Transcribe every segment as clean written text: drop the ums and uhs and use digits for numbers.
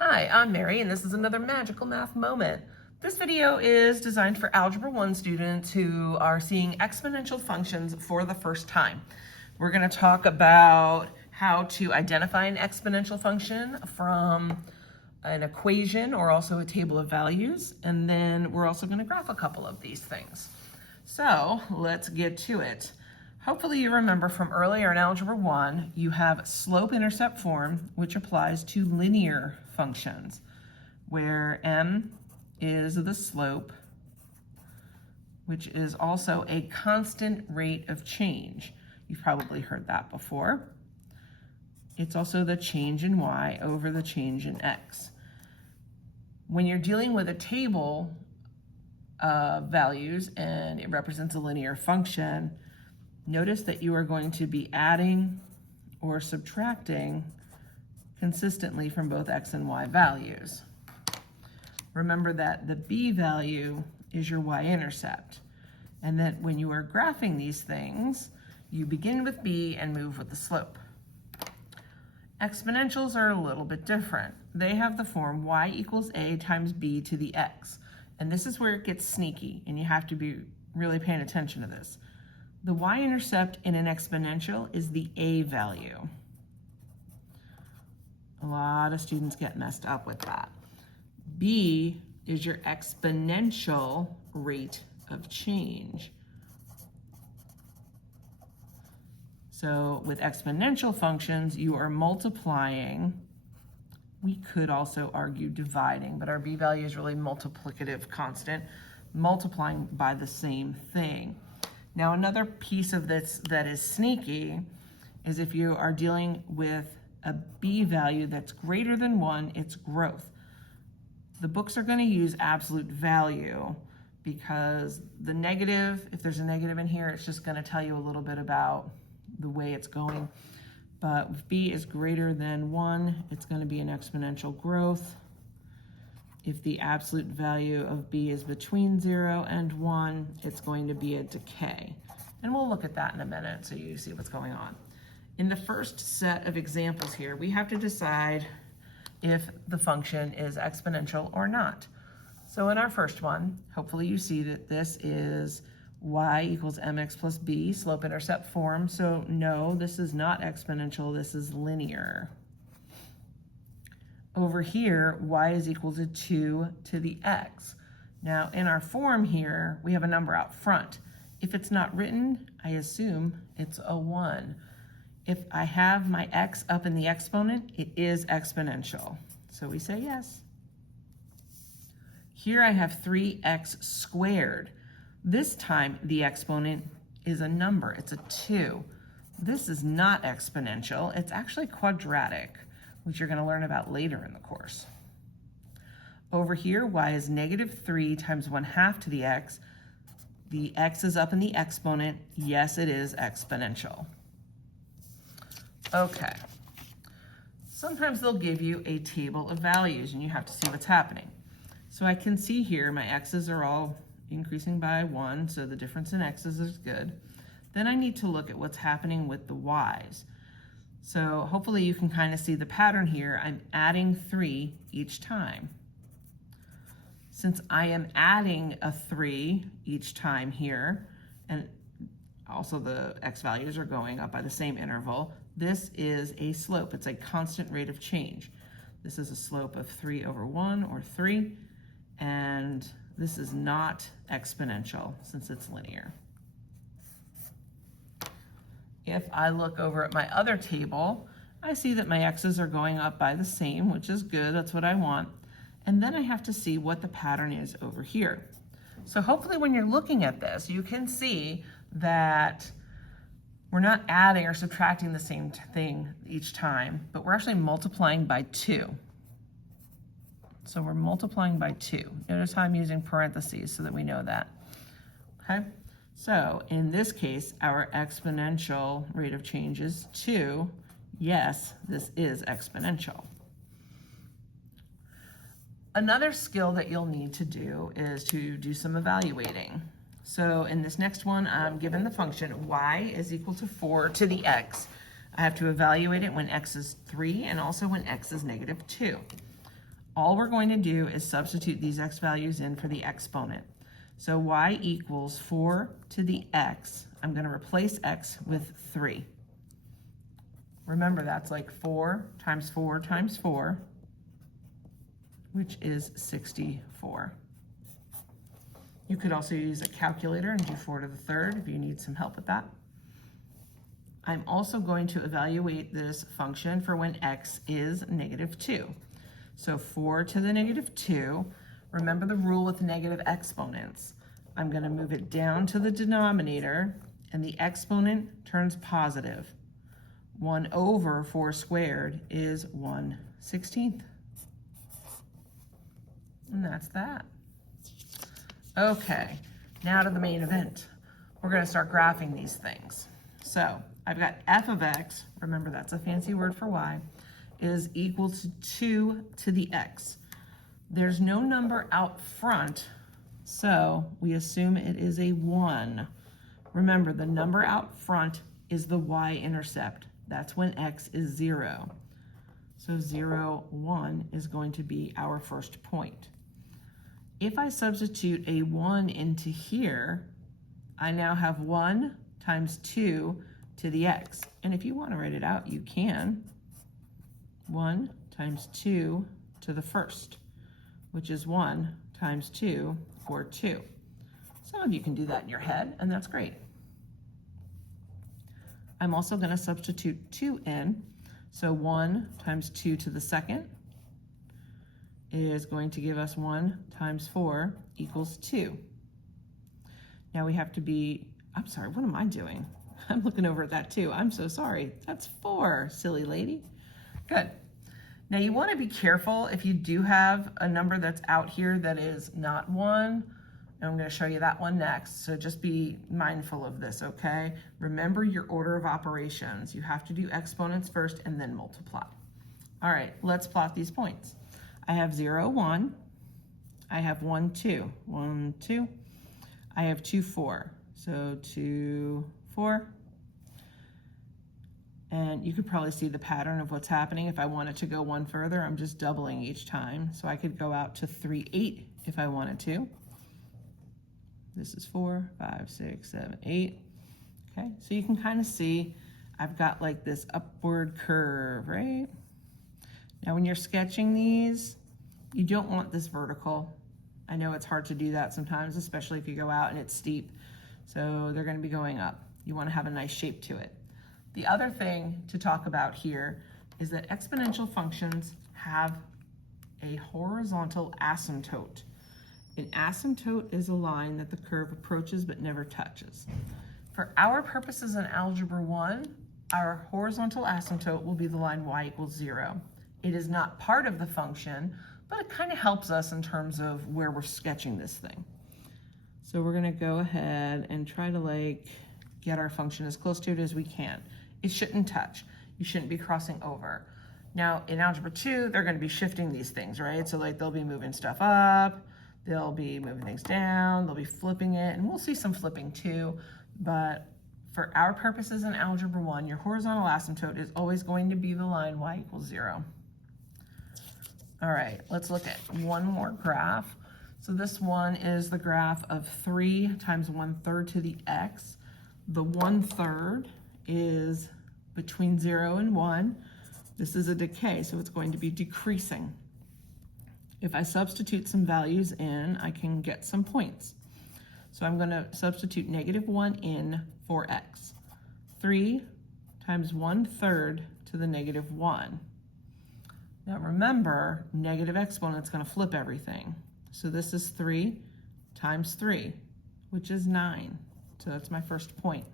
Hi, I'm Mary, and this is another magical math moment. This video is designed for Algebra 1 students who are seeing exponential functions for the first time. We're going to talk about how to identify an exponential function from an equation or also a table of values, and then we're also going to graph a couple of these things. So let's get to it. Hopefully you remember from earlier in Algebra 1, you have slope-intercept form, which applies to linear functions, where m is the slope, which is also a constant rate of change. You've probably heard that before. It's also the change in y over the change in x. When you're dealing with a table of values and it represents a linear function, notice that you are going to be adding or subtracting consistently from both x and y values. Remember that the b value is your y-intercept, and that when you are graphing these things, you begin with b and move with the slope. Exponentials are a little bit different. They have the form y equals a times b to the x, and this is where it gets sneaky, and you have to be really paying attention to this. The y-intercept in an exponential is the a value. A lot of students get messed up with that. B is your exponential rate of change. So with exponential functions, you are multiplying. We could also argue dividing, but our b value is really multiplicative constant, multiplying by the same thing. Now, another piece of this that is sneaky is if you are dealing with a b value that's greater than 1, it's growth. The books are going to use absolute value because the negative, if there's a negative in here, it's just going to tell you a little bit about the way it's going. But if b is greater than 1, it's going to be an exponential growth. If the absolute value of b is between 0 and 1, it's going to be a decay. And we'll look at that in a minute so you see what's going on. In the first set of examples here, we have to decide if the function is exponential or not. So in our first one, hopefully you see that this is y equals mx plus b, slope-intercept form. So no, this is not exponential, this is linear. Over here, y is equal to 2 to the x. Now, in our form here, we have a number out front. If it's not written, I assume it's a 1. If I have my x up in the exponent, it is exponential. So we say yes. Here I have 3x squared. This time, the exponent is a number. It's a 2. This is not exponential. It's actually quadratic, which you're going to learn about later in the course. Over here, y is negative 3 times 1/2 to the x. The x is up in the exponent. Yes, it is exponential. Okay. Sometimes they'll give you a table of values, and you have to see what's happening. So I can see here my x's are all increasing by 1, so the difference in x's is good. Then I need to look at what's happening with the y's. So hopefully you can kind of see the pattern here. I'm adding 3 each time. Since I am adding a 3 each time here, and also the x values are going up by the same interval, this is a slope. It's a constant rate of change. This is a slope of 3 over 1, or 3, and this is not exponential since it's linear. If I look over at my other table, I see that my x's are going up by the same, which is good, that's what I want. And then I have to see what the pattern is over here. So hopefully when you're looking at this, you can see that we're not adding or subtracting the same thing each time, but we're actually multiplying by 2. So we're multiplying by 2. Notice how I'm using parentheses so that we know that. Okay? So in this case, our exponential rate of change is 2. Yes, this is exponential. Another skill that you'll need to do is to do some evaluating. So in this next one, I'm given the function y is equal to 4 to the x. I have to evaluate it when x is 3 and also when x is negative 2. all we're going to do is substitute these x values in for the exponent. So y equals 4 to the x. I'm going to replace x with 3. Remember, that's like 4 times 4 times 4, which is 64. You could also use a calculator and do 4 to the third if you need some help with that. I'm also going to evaluate this function for when x is -2. So 4 to the -2, remember the rule with negative exponents. I'm going to move it down to the denominator, and the exponent turns positive. 1 over 4 squared is 1/16. And that's that. Okay, now to the main event. We're going to start graphing these things. So I've got f of x, remember that's a fancy word for y, is equal to 2 to the x. There's no number out front, so we assume it is a 1. Remember, the number out front is the y-intercept. That's when x is 0. So 0, 1 is going to be our first point. If I substitute a 1 into here, I now have 1 times 2 to the x. And if you want to write it out, you can. 1 times 2 to the first, which is 1 times 2, or 2. Some of you can do that in your head, and that's great. I'm also going to substitute 2 in. So 1 times 2 to the second is going to give us 1 times 4 equals 2. Now we have to be, I'm sorry, what am I doing? I'm looking over at that too. I'm so sorry. That's 4, silly lady. Good. Now you want to be careful if you do have a number that's out here that is not 1. And I'm going to show you that one next. So just be mindful of this, okay? Remember your order of operations. You have to do exponents first and then multiply. All right, let's plot these points. I have 0, 1. I have 1, 2. 1, 2. I have 2, 4. So 2, 4. And you could probably see the pattern of what's happening. If I wanted to go one further, I'm just doubling each time. So I could go out to 3, 8 if I wanted to. This is 4, 5, 6, 7, 8. Okay, so you can kind of see I've got like this upward curve, right? Now when you're sketching these, you don't want this vertical. I know it's hard to do that sometimes, especially if you go out and it's steep. So they're going to be going up. You want to have a nice shape to it. The other thing to talk about here is that exponential functions have a horizontal asymptote. An asymptote is a line that the curve approaches but never touches. For our purposes in Algebra 1, our horizontal asymptote will be the line y equals 0. It is not part of the function, but it kind of helps us in terms of where we're sketching this thing. So we're going to go ahead and try to get our function as close to it as we can. It shouldn't touch. You shouldn't be crossing over. Now in Algebra 2, they're going to be shifting these things, right? So they'll be moving stuff up, they'll be moving things down, they'll be flipping it, and we'll see some flipping too. But for our purposes in Algebra 1, your horizontal asymptote is always going to be the line y equals 0. All right, let's look at one more graph. So this one is the graph of 3 times 1/3 to the x. The 1/3 is between 0 and 1. This is a decay, so it's going to be decreasing. If I substitute some values in, I can get some points. So I'm going to substitute -1 in for x. 3 times 1/3 to the -1. Now remember, negative exponent's going to flip everything. So this is 3 times 3, which is 9. So that's my first point.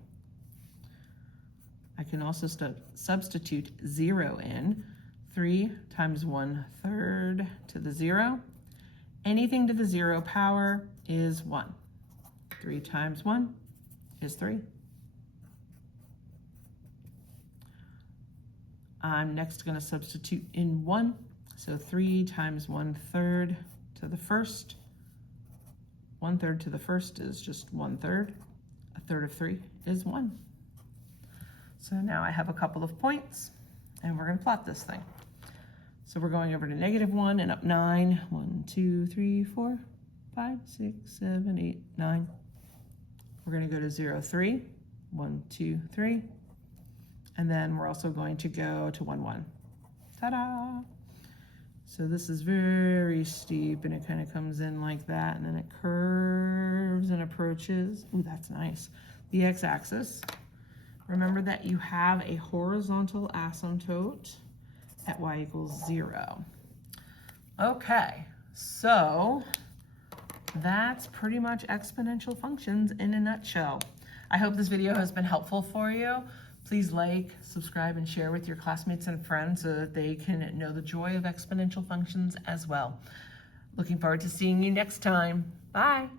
I can also substitute 0 in. 3 times 1/3 to the 0. Anything to the 0 power is 1. 3 times 1 is 3. I'm next going to substitute in 1. So 3 times 1/3 to the first. 1/3 to the first is just 1/3. 1/3 of 3 is 1. So now I have a couple of points, and we're going to plot this thing. So we're going over to -1 and up 9. 1, 2, 3, 4, 5, 6, 7, 8, 9. We're going to go to 0, 3. 1, 2, 3. And then we're also going to go to 1, 1. Ta-da! So this is very steep, and it kind of comes in like that, and then it curves and approaches. Ooh, that's nice. The x-axis. Remember that you have a horizontal asymptote at y equals 0. Okay, so that's pretty much exponential functions in a nutshell. I hope this video has been helpful for you. Please like, subscribe, and share with your classmates and friends so that they can know the joy of exponential functions as well. Looking forward to seeing you next time. Bye.